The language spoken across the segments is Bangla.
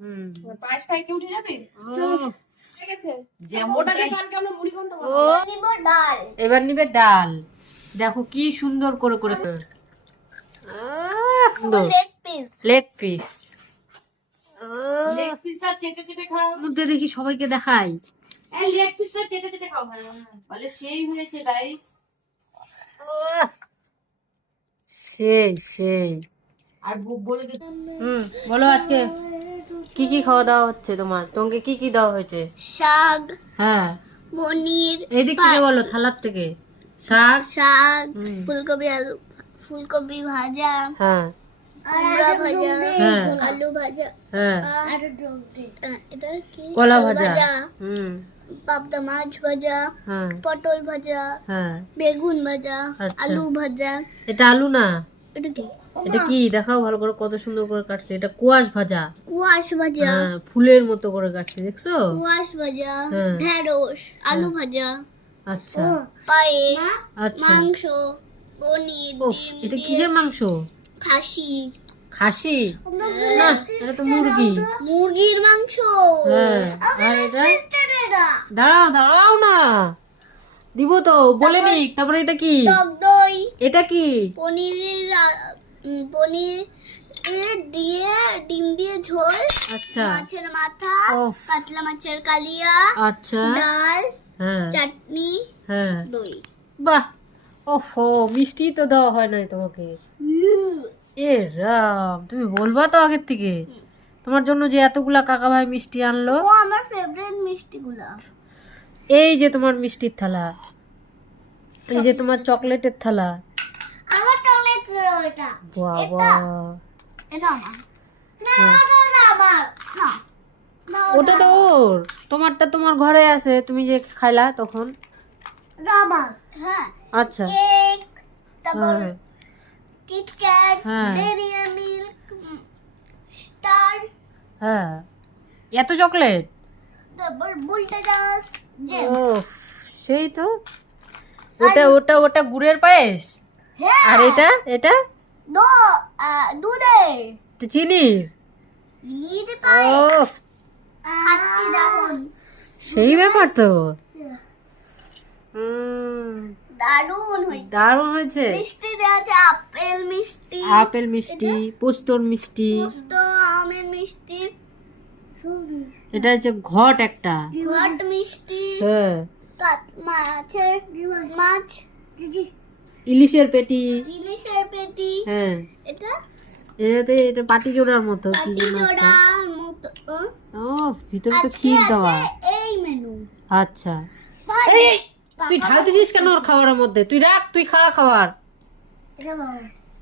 হুম। পায়েস খাই কি উঠে যাবে? ঠিক আছে। এবার নিবে ডাল। দেখো কি সুন্দর করে করে আহ, leg piece leg piece leg পিসটা চেটে চেটে খাও। মধ্যে দেখি সবাইকে দেখাই। লেগ পিসটা চেটে চেটে খাও বলে সেই হয়েছে গাইস সেই সেই। আর বলে হুম বলো আজকে। কি কি খাওয়া দাওয়া হচ্ছে তোমার? তোমাকে কি কি দেওয়া হয়েছে? শাক হ্যাঁ। পনির এদিক থেকে বলো থালার থেকে। শাক? শাক ফুলকপি আলু ফুলকপি ভাজা। হ্যাঁ। কুমড়া ভাজা। হ্যাঁ। আলু ভাজা। হ্যাঁ। আর এটা কি? কলা ভাজা। হুম। পাবদা মাছ ভাজা। হ্যাঁ। পটল ভাজা। হ্যাঁ। বেগুন ভাজা। আচ্ছা। আলু ভাজা। এটা আলু না? এটা কি? এটা কি? দেখাও ভালো করে কত সুন্দর করে কাটছে। এটা কুয়াশ ভাজা। কুয়াশ ভাজা। হ্যাঁ ফুলের মতো করে কাটছে দেখছ? কুয়াশ ভাজা হ্যাঁ। ঢেঁড়স আলু ভাজা আচ্ছা। পায়েস আচ্ছা। মাংস পনির এটা কিসের মাংস? খাসি। খাসি? না এটা তো মুরগি। মুরগির মাংস। হ্যাঁ। আর এটা? দাঁড়াও দাঁড়াও না। দিব তো বলে নিক তারপরে এটা কি? টক দই। এটা কি? পনিরের পনির দিয়ে ডিম দিয়ে ঝোল আচ্ছা। মাছের মাথা। কাতলা মাছের কালিয়া আচ্ছা। ডাল হ্যাঁ। চাটনি হ্যাঁ। দই। বাহ! ওফো মিষ্টি তো দেওয়া হয় নাই তোমাকে। এ রাম তুমি বলবা তো আগের থেকে। তোমার জন্য যে এতগুলা কাকা ভাই মিষ্টি আনলো। ও আমার ফেভারিট মিষ্টিগুলা। এই যে তোমার মিষ্টির থালা এই যে তোমার চকলেটের থালা। আমার চকলেট এটা বাবা। এটা। আমার। না আমার। না ওটা তো ওর। তোমারটা তোমার ঘরে আছে তুমি যে খাইলা তখন। আমার হ্যাঁ। আচ্ছা। কেক তারপর কিটক্যাট। ডেরি মিল্ক স্টার হ্যাঁ। এত চকলেট? তারপর বুলটা দাস জেম ও সেই তো? ওটা ওটা ওটা গুড়ের পায়েস? হ্যাঁ। আর এটা এটা? দুধের। চিনির? ও সেই ব্যাপার তো। দারুণ। হয়েছে। দারুণ হয়েছে। মিষ্টি আছে আপেল মিষ্টি। আপেল মিষ্টি পোস্তর মিষ্টি। পোস্ত আমের মিষ্টি। এটা হচ্ছে ঘট একটা। ঘট মিষ্টি হ্যাঁ। মাছের মাছ ইলিশের পেটি। ইলিশের পেটি হ্যাঁ। এটা এটাতে এটা পাটি জোড়ার মতো কি জোড়ার মতো ও, ভিতরে তো ক্ষীর দেওয়া। এই মেনু আচ্ছা। তুই ঢালতেছিস কেন ওর খাবারের মধ্যে? তুই রাখ তুই খাওয়া বাবা।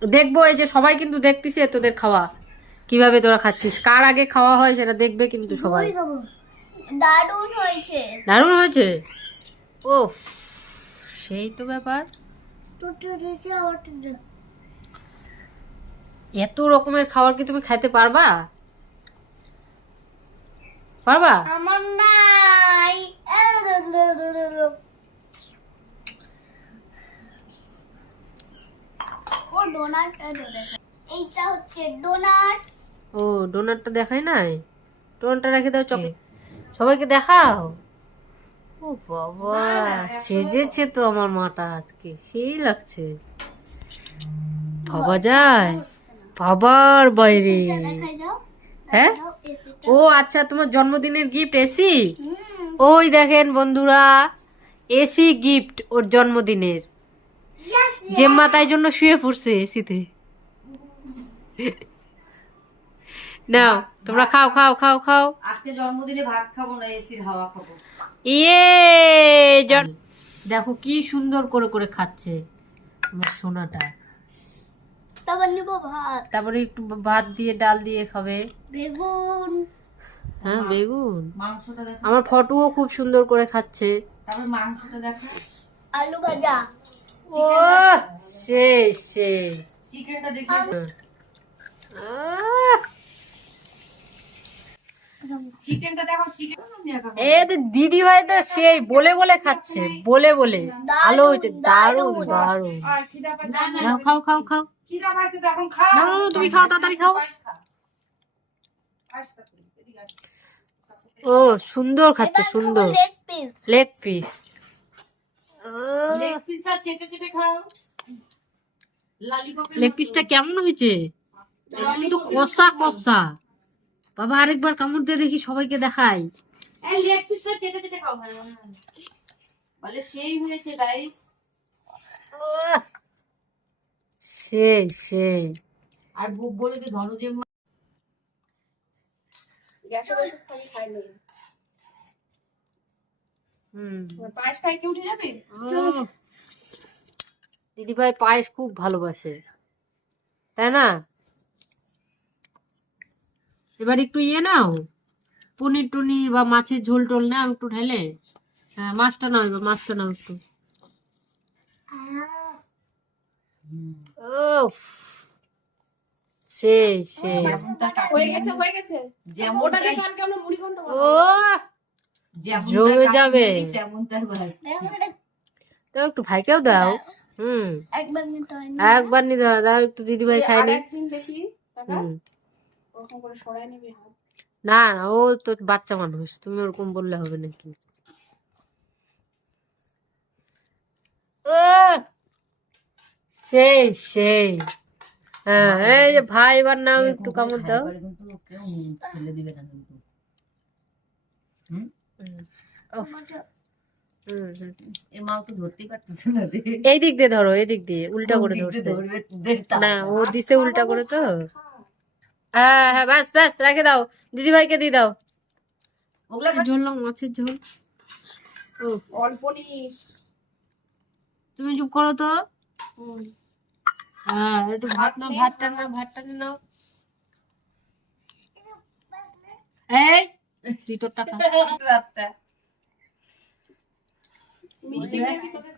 দেখব এই যে সবাই কিন্তু দেখতিছে তোদের খাওয়া। কীভাবে তোরা খাচ্ছিস? কার আগে খাওয়া হয় সেটা দেখবে কিন্তু সবাই। দারুণ হয়েছে। দারুণ হয়েছে? ও সেই তো ব্যাপার। এত রকমের খাবার কি তুমি খাইতে পারবা? পারবা? আমার নাই। ও ডোনাটটা এইটা হচ্ছে ডোনাট ও ডোনারটা দেখাই নাই? ডোনারটা রেখে দাও চক সবাইকে দেখাও। ও বাবা সেজেছে তো আমার মাটা আজকে সেই লাগছে। ভাবা যায় বাবার বাইরে। হ্যাঁ? ও আচ্ছা তোমার জন্মদিনের গিফট এসি? ওই দেখেন বন্ধুরা এসি গিফট ওর জন্মদিনের। জেম্মা তাই জন্য শুয়ে পড়ছে এসিতে। নাও তোমরা খাও খাও খাও খাও। আজকে জন্মদিনে ভাত খাব না এসির হাওয়া খাব। ইয়ে দেখো কি সুন্দর করে করে খাচ্ছে আমার সোনাটা। তারপর নিবো ভাত। তারপরে একটু ভাত দিয়ে ডাল দিয়ে খাবে। বেগুন। হ্যাঁ বেগুন। মাংসটা দেখা। আমার ফটোও খুব সুন্দর করে খাচ্ছে। তারপর মাংসটা দেখা। আলু ভাজা। ও সেই সেই চিকেনটা দেখি। আহ, চিকেনটা দেখো চিকেন এ তো দিদি ভাই তো সেই বলে বলে খাচ্ছে বলে বলে। ভালো হয়েছে দারুণ দারুণ। নাও, খাও খাও খাও। তুমি খাও তাড়াতাড়ি খাও। ও সুন্দর খাচ্ছে সুন্দর। লেগ পিস লেগ পিসটা চেটে চেটে খাও। লালিপপের লেগ পিসটা কেমন হয়েছে? কিন্তু কষা কষা। বাবা আরেকবার কামড় দিয়ে দেখি সবাইকে দেখাই। এই লেগ পিসটা চেটে চেটে খাও বলে সেই হয়েছে গাইস সেই সেই। আর বুক বলে যে ধরো যে গ্যাসে বসে খালি খাই নেই হুম। পায়েস খাই কি উঠে যাবে? দিদি ভাই পায়েস খুব ভালোবাসে। তাই না? এবার একটু ইয়ে নাও। পনির টনির বা মাছের ঝোল টোল নাও একটু ঢেলে। হ্যাঁ মাছটা নাও এবার মাছটা নাও একটু। ও সেই সেই। হয়ে গেছে হয়ে গেছে। ওটা দিয়ে কালকে আমরা মুড়ি ঘন্ট ও জমে যাবে। তো একটু ভাইকেও দাও। হুম। একবার নিতে হয় নি। দাও দাও একটু দিদি ভাই খায়নি। দেখি টাকা হুম। ওরকম করে সরাই নিবি হাত। না না ও তো বাচ্চা মানুষ তুমি ওরকম বললে হবে নাকি? সেই সেই। হ্যাঁ এই যে ভাই এবার নাও একটু কামড় দাও। ছেলে দিবে না কিন্তু। হুম, উফ, হুম, হুম। এ মাও তো ধরতেই পারতেছে না রে। এই দিক দিয়ে ধরো এই দিক দিয়ে উল্টা করে ধরছে। না ও দিছে উল্টা করে তো। হ্যাঁ হ্যাঁ ব্যাস ব্যাস রেখে দাও। দিদি ভাইকে দিয়ে দাও। ওগুলা ঝোল মাছের ঝোল ও। অল্প নিস। তুমি চুপ করো তো। হ্যাঁ একটু ভাত নাও ভাতটা নাও ভাতটা নাও। এই তুই তোর টাকা।